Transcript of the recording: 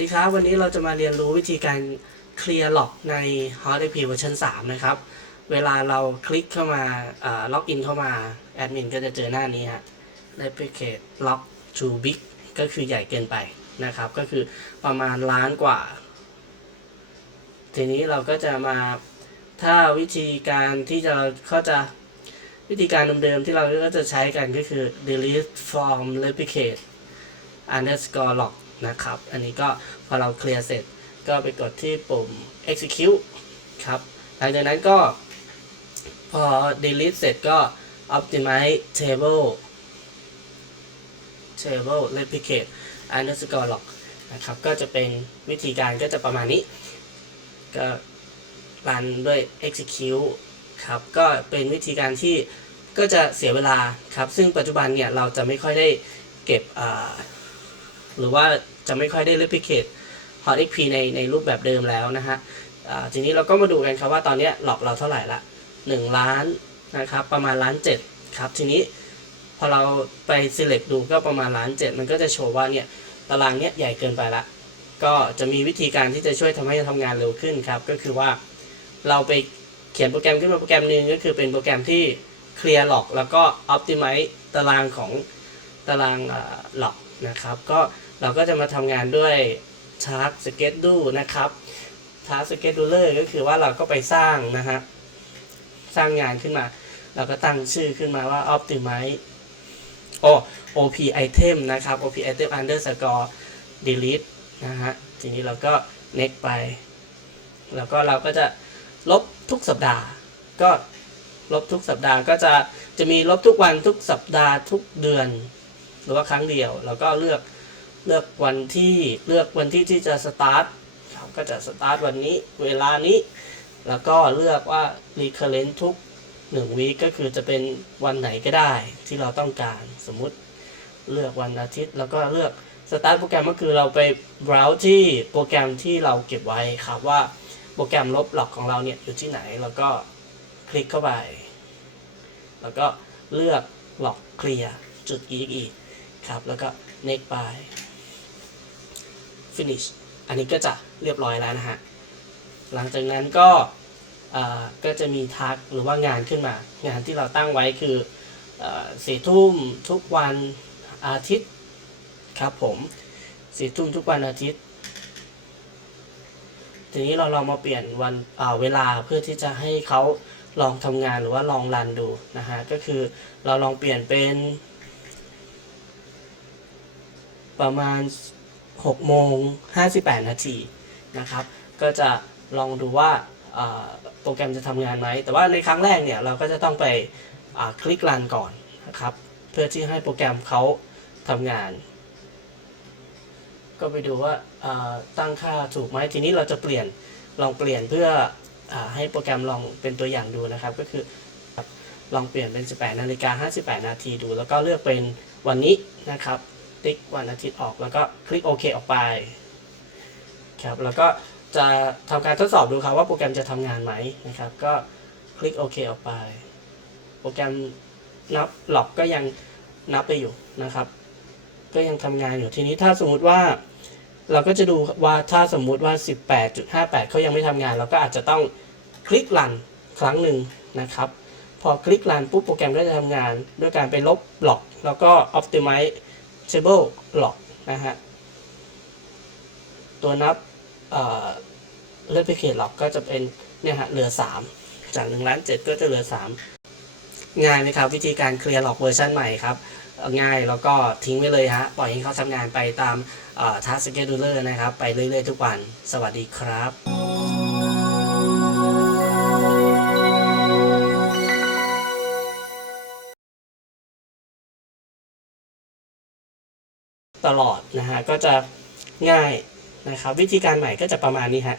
ดีครับ วันนี้เราจะมาเรียนรู้วิธีการเคลียร์ล็อกใน Hot AP เวอร์ชัน3นะครับ เวลาเราคลิกเข้ามาล็อกอินเข้ามา แอดมินก็จะเจอหน้านี้ฮะ replicate lock too big ก็คือใหญ่เกินไปนะครับ ก็คือประมาณล้านกว่า ทีนี้เราก็จะมาถ้าวิธีการที่จะเขาจะวิธีการเดิมๆที่เราก็จะใช้กันก็คือ delete from replicate underscore lock นะครับ อันนี้ก็พอเราเคลียร์เสร็จก็ไปกดที่ปุ่ม execute ครับ หลังจากนั้นก็พอ delete เสร็จก็ optimize table table replicate underscore lock นะครับ ก็จะเป็นวิธีการก็จะประมาณนี้ ก็รันด้วย execute ครับ ก็เป็นวิธีการที่ก็จะเสียเวลาครับ ซึ่งปัจจุบันเนี่ย เราจะไม่ค่อยได้เก็บอ่า หรือว่าจะไม่ค่อยได้ replicate hot xp ในในรูปแบบเดิมแล้วนะฮะทีนี้เราก็มาดูกันครับว่าตอนนี้หลอกเราเท่าไหร่ละ1 ล้านนะครับประมาณล้านเจ็ดครับทีนี้พอเราไป select ดูก็ประมาณล้านเจ็ดมันก็จะโชว์ว่าเนี่ยตารางเนี้ยใหญ่เกินไปละก็จะมีวิธีการที่จะช่วยทำให้ทำงานเร็วขึ้นครับ ก็คือว่าเราไปเขียนโปรแกรมขึ้นมาโปรแกรมหนึ่งก็คือเป็นโปรแกรมที่เคลียร์หลอกแล้วก็ optimize ตารางของตารางหลอกนะครับ ก็ เราก็จะมาทำงานด้วย Task Schedule นะครับ Task Scheduler ก็คือว่าเราก็ไปสร้างนะฮะสร้างงานขึ้นมา เราก็ตั้งชื่อขึ้นมาว่า Optimize โอ OP item นะครับ OP item underscore delete นะฮะ ทีนี้เราก็ next ไป แล้วก็เราก็จะลบทุกสัปดาห์ ก็ลบทุกสัปดาห์ก็จะจะมีลบทุกวันทุกสัปดาห์ทุกเดือน หรือว่าครั้งเดียวแล้วก็เลือก เลือกวันที่เลือกวันที่ที่จะสตาร์ทเราก็จะสตาร์ทวันนี้เวลานี้ แล้วก็เลือกว่า recurrent ทุก1วีก็คือจะเป็นวันไหนก็ได้ที่เราต้องการสมมุติเลือกวันอาทิตย์ แล้วก็เลือกสตาร์ทโปรแกรมก็คือเราไป browse ที่โปรแกรมที่เราเก็บไว้ครับว่าโปรแกรมลบหลอกของเราเนี่ยอยู่ที่ไหน แล้วก็คลิกเข้าไป แล้วก็เลือกหลอกเคลียร์จุด exe ครับ แล้วก็ next ไป finish อันนี้ก็จะเรียบร้อยแล้วนะฮะ หลังจากนั้นก็ก็จะมีทักหรือว่างานขึ้นมา งานที่เราตั้งไว้คือสี่ทุ่มทุกวันอาทิตย์ครับผมสี่ทุ่มทุกวันอาทิตย์ ทีนี้เราลองมาเปลี่ยนวันเวลาเพื่อที่จะให้เขาลองทำงานหรือว่าลองรันดูนะฮะ ก็คือเราลองเปลี่ยนเป็นประมาณ 6โมง58 นาทีนะครับ ก็จะลองดูว่าโปรแกรมจะทำงานไหม แต่ว่าในครั้งแรกเนี่ยเราก็จะต้องไปคลิกรันก่อนนะครับ เพื่อที่ให้โปรแกรมเขาทำงาน ก็ไปดูว่าาตั้งค่าถูกไหม ทีนี้เราจะเปลี่ยนลองเปลี่ยนเพื่ออให้โปรแกรมลองเป็นตัวอย่างดูนะครับ ก็คือลองเปลี่ยนเป็น 18 นาฬิกา 58 นาทีดู แล้วก็เลือกเป็นวันนี้นะครับ ติ๊กวันอาทิตย์ออก แล้วก็คลิกโอเคออกไปครับแล้วก็จะทำการทดสอบดูครับว่าโปรแกรมจะทำงานไหมนะครับ ก็คลิกโอเคออกไป โปรแกรมนับหลอกก็ยังนับไปอยู่นะครับ ก็ยังทำงานอยู่ทีนี้ถ้าสมมุติว่า เราก็จะดูว่าถ้าสมมุติว่า 18.58เขายังไม่ทำงาน เราก็อาจจะต้องคลิกรันครั้งหนึ่งนะครับ พอคลิกรันปุ๊บโปรแกรมก็จะทำงาน ด้วยการไปลบบล็อกแล้วก็ optimize table lock นะฮะ ตัวนับเอ่อ replicate lock ก็จะเป็นเนี่ยฮะเหลือ 3 จาก1ล้าน7ก็จะเหลือ 3 ง่ายไหมครับ วิธีการเคลียร์ lock เวอร์ชันใหม่ครับ ง่ายแล้วก็ทิ้งไว้เลยฮะ ปล่อยให้เขาทำงานไปตามเอ่อ task scheduler นะครับ ไปเรื่อยๆทุกวัน สวัสดีครับ ตลอดนะฮะก็จะง่ายนะครับ วิธีการใหม่ก็จะประมาณนี้ฮะ